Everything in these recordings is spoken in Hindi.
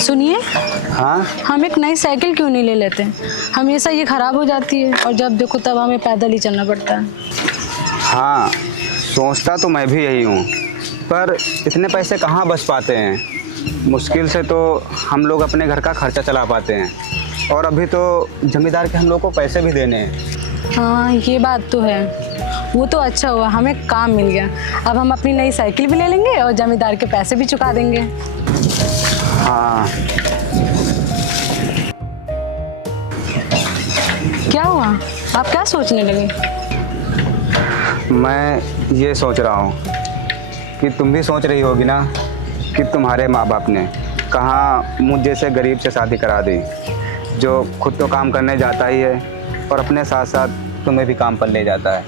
सुनिए, हाँ। हम एक नई साइकिल क्यों नहीं ले लेते? हमेशा ये खराब हो जाती है और जब देखो तब हमें पैदल ही चलना पड़ता है। हाँ, सोचता तो मैं भी यही हूँ, पर इतने पैसे कहाँ बच पाते हैं। मुश्किल से तो हम लोग अपने घर का खर्चा चला पाते हैं और अभी तो जमींदार के हम लोग को पैसे भी देने हैं। हाँ, ये बात तो है। वो तो अच्छा हुआ, हमें काम मिल गया। अब हम अपनी नई साइकिल भी ले लेंगे और जमींदार के पैसे भी चुका देंगे। हाँ। क्या हुआ? आप क्या सोचने लगे? मैं ये सोच रहा हूँ कि तुम भी सोच रही होगी ना कि तुम्हारे माँ बाप ने कहाँ मुझ जैसे गरीब से शादी करा दी, जो खुद तो काम करने जाता ही है और अपने साथ साथ तुम्हें भी काम पर ले जाता है।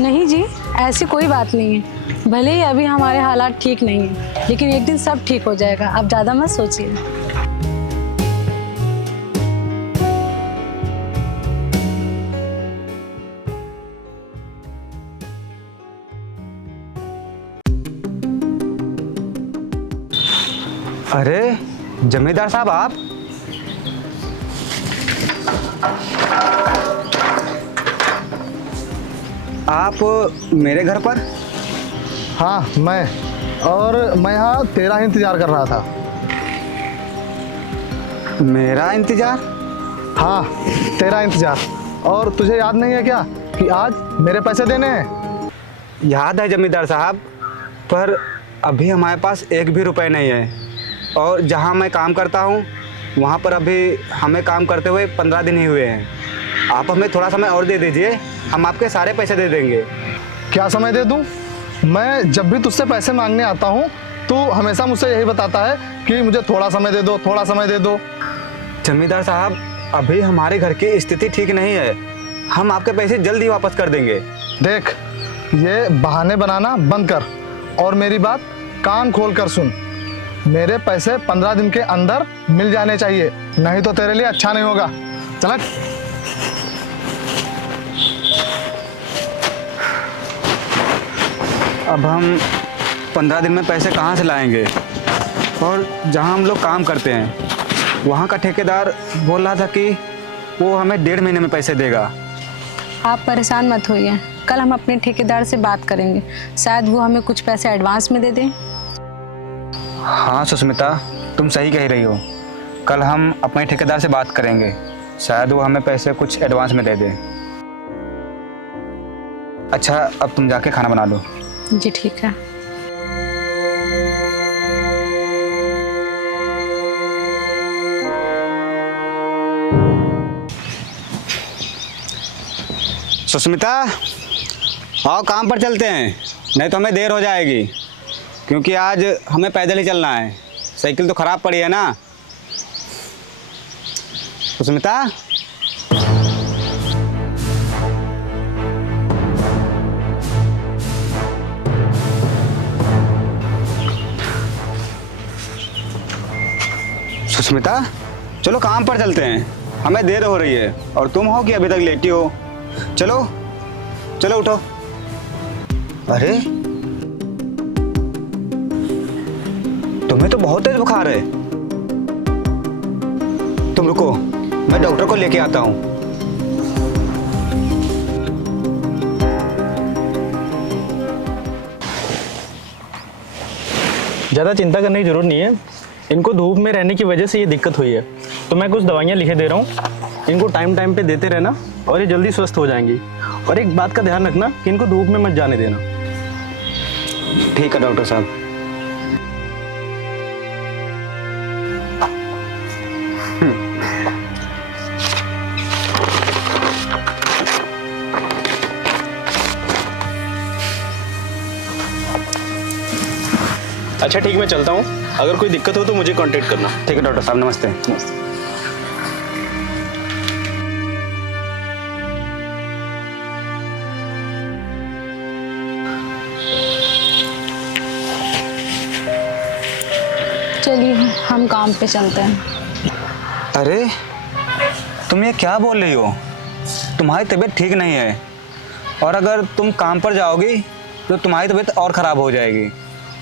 नहीं जी, ऐसी कोई बात नहीं है। भले ही अभी हमारे हालात ठीक नहीं है, लेकिन एक दिन सब ठीक हो जाएगा। आप ज़्यादा मत सोचिए। अरे जमींदार साहब, आप मेरे घर पर? हाँ, मैं यहाँ तेरा इंतजार कर रहा था। मेरा इंतजार? हाँ, तेरा इंतजार। और तुझे याद नहीं है क्या कि आज मेरे पैसे देने हैं? याद है जमींदार साहब, पर अभी हमारे पास एक भी रुपए नहीं है और जहाँ मैं काम करता हूँ वहाँ पर अभी हमें काम करते हुए 15 दिन ही हुए हैं। आप हमें थोड़ा समय और दे दीजिए, हम आपके सारे पैसे दे देंगे। क्या समय दे दूँ? मैं जब भी तुझसे पैसे मांगने आता हूँ तू हमेशा मुझसे यही बताता है कि मुझे थोड़ा समय दे दो, थोड़ा समय दे दो। जमींदार साहब, अभी हमारे घर की स्थिति ठीक नहीं है, हम आपके पैसे जल्दी वापस कर देंगे। देख, ये बहाने बनाना बंद कर और मेरी बात कान खोल कर सुन। मेरे पैसे 15 दिन के अंदर मिल जाने चाहिए, नहीं तो तेरे लिए अच्छा नहीं होगा। चल। अब हम 15 दिन में पैसे कहाँ से लाएंगे? और जहाँ हम लोग काम करते हैं वहाँ का ठेकेदार बोल रहा था कि वो हमें 1.5 महीने में पैसे देगा। आप परेशान मत होइए, कल हम अपने ठेकेदार से बात करेंगे, शायद वो हमें कुछ पैसे एडवांस में दे दें। हाँ सुष्मिता, तुम सही कह रही हो। कल हम अपने ठेकेदार से बात करेंगे, शायद वो हमें पैसे कुछ एडवांस में दे दे। अच्छा, अब तुम जाके खाना बना लो। जी ठीक है। सुष्मिता, आओ काम पर चलते हैं, नहीं तो हमें देर हो जाएगी, क्योंकि आज हमें पैदल ही चलना है। साइकिल तो खराब पड़ी है ना। सुष्मिता, सुष्मिता, चलो काम पर चलते हैं, हमें देर हो रही है और तुम हो कि अभी तक लेटी हो। चलो चलो, उठो। अरे तुम्हें तो बहुत तेज बुखार है। तुम रुको, मैं डॉक्टर को लेके आता हूँ। ज़्यादा चिंता करने की जरूरत नहीं है। इनको धूप में रहने की वजह से ये दिक्कत हुई है, तो मैं कुछ दवाइयाँ लिखे दे रहा हूँ। इनको टाइम टाइम पे देते रहना और ये जल्दी स्वस्थ हो जाएंगी। और एक बात का ध्यान रखना कि इनको धूप में मत जाने देना। ठीक है डॉक्टर साहब। अच्छा ठीक, मैं चलता हूँ। अगर कोई दिक्कत हो तो मुझे कांटेक्ट करना। ठीक है डॉक्टर साहब, नमस्ते। चलिए हम काम पे चलते हैं। अरे तुम ये क्या बोल रही हो? तुम्हारी तबीयत ठीक नहीं है और अगर तुम काम पर जाओगी तो तुम्हारी तबीयत और ख़राब हो जाएगी।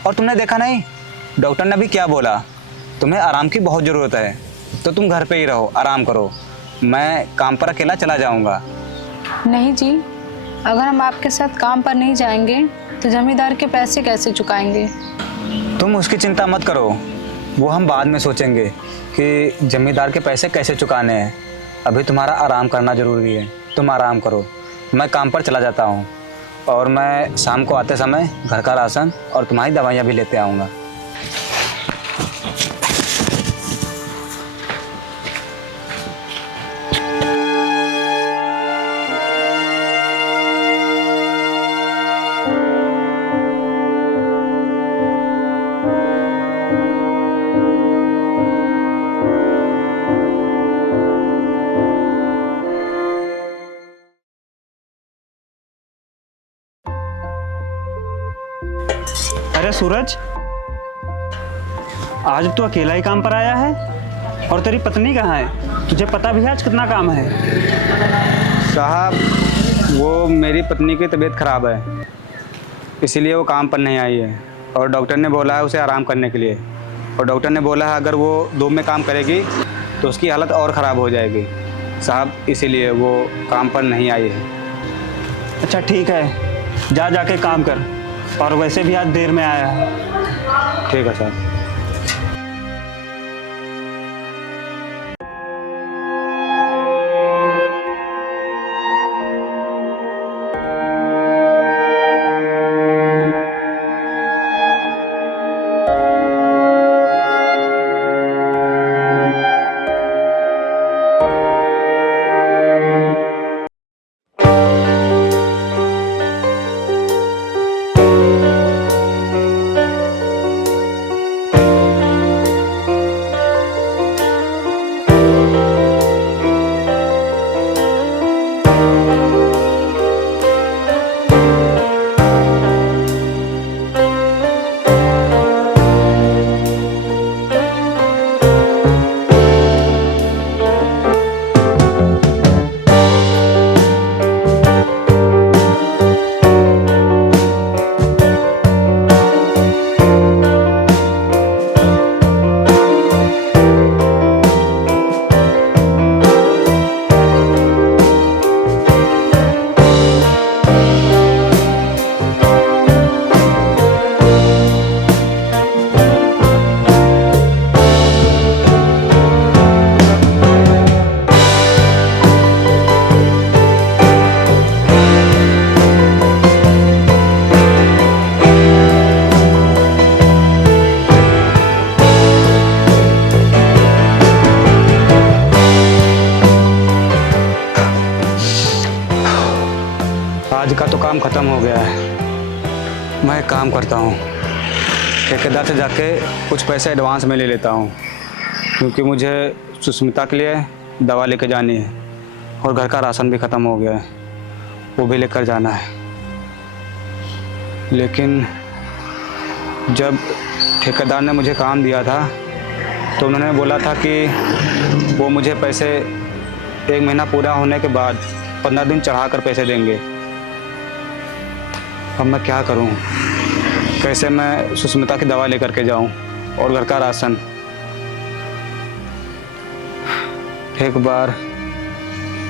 और तुमने देखा नहीं डॉक्टर ने भी क्या बोला तुम्हें आराम की बहुत ज़रूरत है, तो तुम घर पे ही रहो, आराम करो। मैं काम पर अकेला चला जाऊंगा। नहीं जी, अगर हम आपके साथ काम पर नहीं जाएंगे तो जमींदार के पैसे कैसे चुकाएंगे? तुम उसकी चिंता मत करो, वो हम बाद में सोचेंगे कि जमींदार के पैसे कैसे चुकाने हैं। अभी तुम्हारा आराम करना ज़रूरी है, तुम आराम करो। मैं काम पर चला जाता हूँ और मैं शाम को आते समय घर का राशन और तुम्हारी दवाइयाँ भी लेते आऊँगा। अरे सूरज, आज तू अकेला ही काम पर आया है और तेरी पत्नी कहाँ है? तुझे पता भी है आज कितना काम है? साहब, वो मेरी पत्नी की तबीयत ख़राब है, इसीलिए वो काम पर नहीं आई है और डॉक्टर ने बोला है उसे आराम करने के लिए। और डॉक्टर ने बोला है अगर वो धूप में काम करेगी तो उसकी हालत और ख़राब हो जाएगी। साहब, इसीलिए वो काम पर नहीं आई है। अच्छा ठीक है, जाके काम कर। और वैसे भी आज देर में आया है। ठीक है साहब। आज का तो काम ख़त्म हो गया है। मैं एक काम करता हूँ, ठेकेदार से जाके कुछ पैसे एडवांस में ले लेता हूँ, क्योंकि मुझे सुष्मिता के लिए दवा लेके जानी है और घर का राशन भी ख़त्म हो गया है, वो भी लेकर जाना है। लेकिन जब ठेकेदार ने मुझे काम दिया था तो उन्होंने बोला था कि वो मुझे पैसे 1 महीना पूरा होने के बाद 15 दिन चढ़ा कर पैसे देंगे। अब मैं क्या करूं? कैसे मैं सुष्मिता की दवा लेकर के जाऊं और घर का राशन? एक बार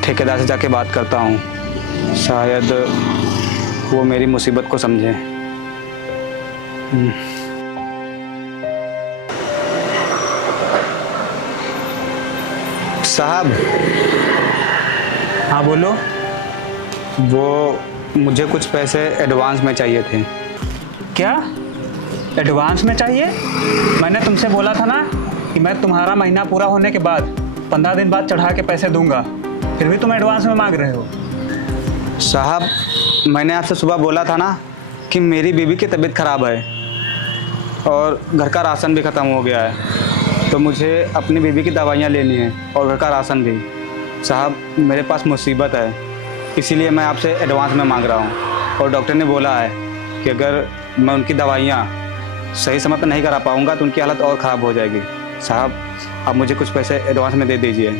ठेकेदार से जाके बात करता हूं, शायद वो मेरी मुसीबत को समझे। साहब। हाँ बोलो। वो मुझे कुछ पैसे एडवांस में चाहिए थे। क्या एडवांस में चाहिए? मैंने तुमसे बोला था ना कि मैं तुम्हारा महीना पूरा होने के बाद 15 दिन बाद चढ़ा के पैसे दूंगा, फिर भी तुम एडवांस में मांग रहे हो। साहब, मैंने आपसे सुबह बोला था ना कि मेरी बीवी की तबीयत ख़राब है और घर का राशन भी ख़त्म हो गया है, तो मुझे अपनी बीवी की दवाइयाँ लेनी है और घर का राशन भी। साहब, मेरे पास मुसीबत है, इसीलिए मैं आपसे एडवांस में मांग रहा हूँ। और डॉक्टर ने बोला है कि अगर मैं उनकी दवाइयाँ सही समय पर नहीं करा पाऊँगा तो उनकी हालत और ख़राब हो जाएगी। साहब, आप मुझे कुछ पैसे एडवांस में दे दीजिए।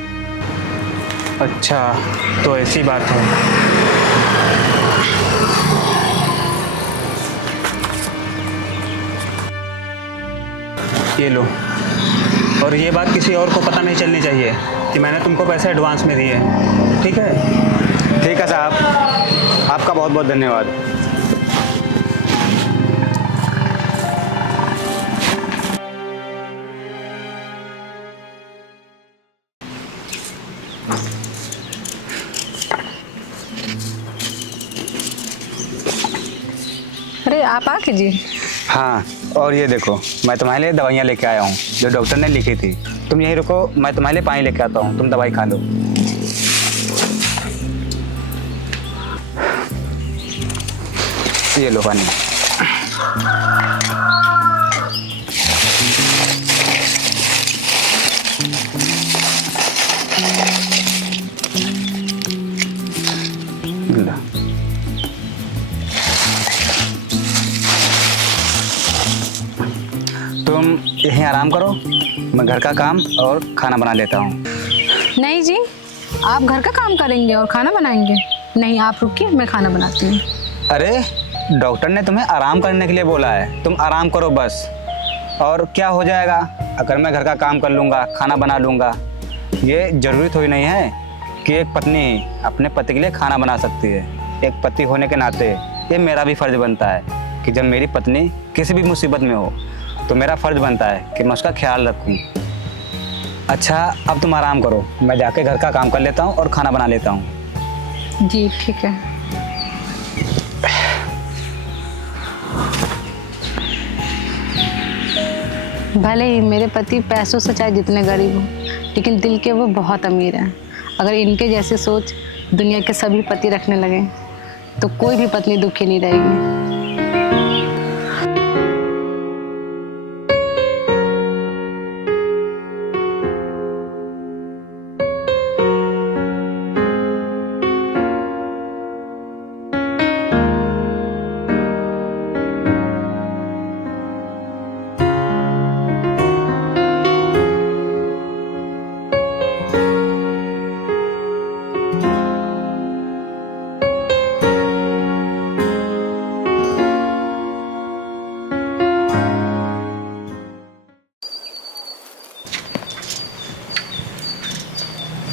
अच्छा, तो ऐसी बात है। ये लो। और ये बात किसी और को पता नहीं चलनी चाहिए कि मैंने तुमको पैसे एडवांस में दिए, ठीक है? ठीक है साहब, आपका बहुत बहुत धन्यवाद। अरे आप आ कीजिए। हाँ, और ये देखो, मैं तुम्हारे लिए दवाइयाँ लेके आया हूँ जो डॉक्टर ने लिखी थी। तुम यहीं रुको, मैं तुम्हारे लिए पानी लेके आता हूँ, तुम दवाई खा लो। ये लो पानी। ला। तुम यहीं आराम करो, मैं घर का काम और खाना बना लेता हूँ। नहीं जी, आप घर का काम करेंगे और खाना बनाएंगे? नहीं, आप रुकिए, मैं खाना बनाती हूँ। अरे डॉक्टर ने तुम्हें आराम करने के लिए बोला है, तुम आराम करो बस। और क्या हो जाएगा अगर मैं घर का काम कर लूँगा, खाना बना लूँगा? ये ज़रूरी थोड़ी नहीं है कि एक पत्नी ही अपने पति के लिए खाना बना सकती है। एक पति होने के नाते ये मेरा भी फ़र्ज़ बनता है कि जब मेरी पत्नी किसी भी मुसीबत में हो तो मेरा फ़र्ज़ बनता है कि मैं उसका ख्याल रखूँ। अच्छा, अब तुम आराम करो, मैं जाके घर का काम कर लेता हूँ और खाना बना लेता हूँ। जी ठीक है। भले ही मेरे पति पैसों से चाहे जितने गरीब हों, लेकिन दिल के वो बहुत अमीर हैं। अगर इनके जैसे सोच दुनिया के सभी पति रखने लगे तो कोई भी पत्नी दुखी नहीं रहेगी।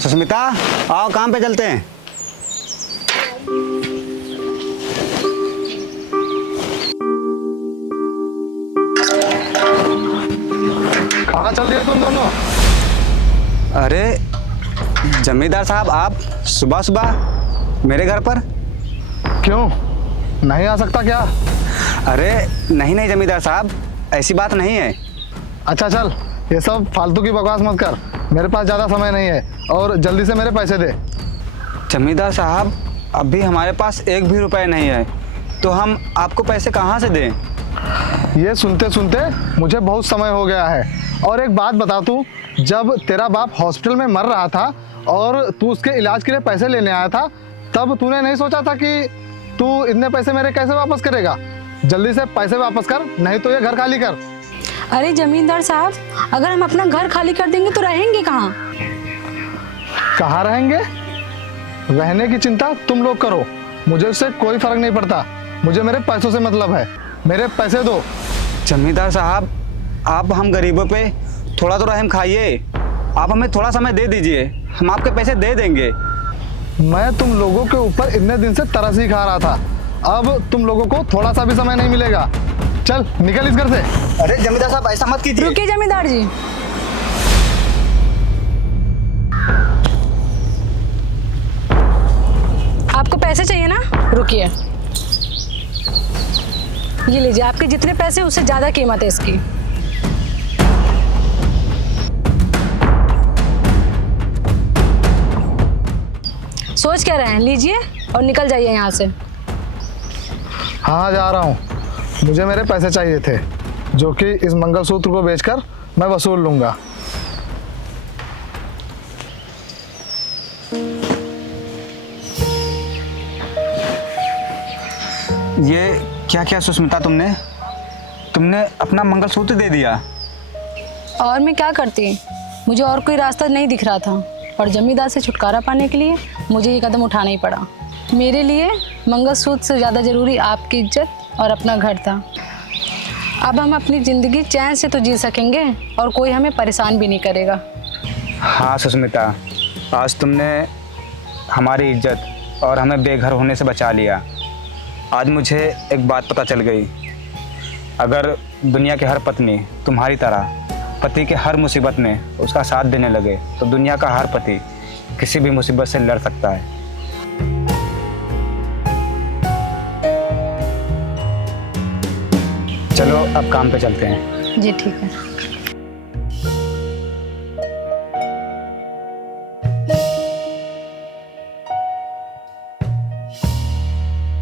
सुष्मिता, आओ काम पे चलते हैं। कहाँ चल दिए तुम दोनों? अरे जमींदार साहब, आप सुबह सुबह मेरे घर पर? क्यों, नहीं आ सकता क्या? अरे नहीं नहीं जमींदार साहब, ऐसी बात नहीं है। अच्छा चल, ये सब फालतू की बकवास मत कर, मेरे पास ज़्यादा समय नहीं है और जल्दी से मेरे पैसे दे। जमींदार साहब, अभी हमारे पास एक भी रुपए नहीं है, तो हम आपको पैसे कहाँ से दें? ये सुनते सुनते मुझे बहुत समय हो गया है। और एक बात बता तू, जब तेरा बाप हॉस्पिटल में मर रहा था और तू उसके इलाज के लिए पैसे लेने आया था, तब तूने नहीं सोचा था कि तू इतने पैसे मेरे कैसे वापस करेगा? जल्दी से पैसे वापस कर, नहीं तो ये घर खाली कर। अरे जमींदार साहब, अगर हम अपना घर खाली कर देंगे तो रहेंगे कहाँ? कहाँ रहेंगे? रहने की चिंता तुम लोग करो, मुझे उससे कोई फर्क नहीं पड़ता। मुझे मेरे पैसों से मतलब है, मेरे पैसे दो। जमींदार साहब, आप हम गरीबों पे थोड़ा तो रहम खाइए। आप हमें थोड़ा समय दे दीजिए, हम आपके पैसे दे देंगे। मैं तुम लोगों के ऊपर इतने दिन से तरस ही खा रहा था, अब तुम लोगों को थोड़ा सा भी समय नहीं मिलेगा। चल निकल इस घर से। अरे जमींदार साहब, ऐसा मत कीजिए। रुकिए जमींदार जी, आपको पैसे चाहिए ना? रुकिए, ये लीजिए, आपके जितने पैसे उससे ज्यादा कीमत है इसकी। सोच क्या रहे हैं, लीजिए और निकल जाइए यहाँ से। हाँ जा रहा हूँ, मुझे मेरे पैसे चाहिए थे जो कि इस मंगलसूत्र को बेचकर मैं वसूल लूंगा। ये क्या क्या सुष्मिता, तुमने अपना मंगलसूत्र दे दिया? और मैं क्या करती, मुझे और कोई रास्ता नहीं दिख रहा था और जमींदार से छुटकारा पाने के लिए मुझे ये कदम उठाना ही पड़ा। मेरे लिए मंगलसूत्र से ज़्यादा ज़रूरी आपकी इज्जत और अपना घर था। अब हम अपनी ज़िंदगी चैन से तो जी सकेंगे और कोई हमें परेशान भी नहीं करेगा। हाँ सुष्मिता, आज तुमने हमारी इज्जत और हमें बेघर होने से बचा लिया। आज मुझे एक बात पता चल गई, अगर दुनिया की हर पत्नी तुम्हारी तरह पति के हर मुसीबत में उसका साथ देने लगे तो दुनिया का हर पति किसी भी मुसीबत से लड़ सकता है। चलो अब काम पे चलते हैं। जी ठीक है।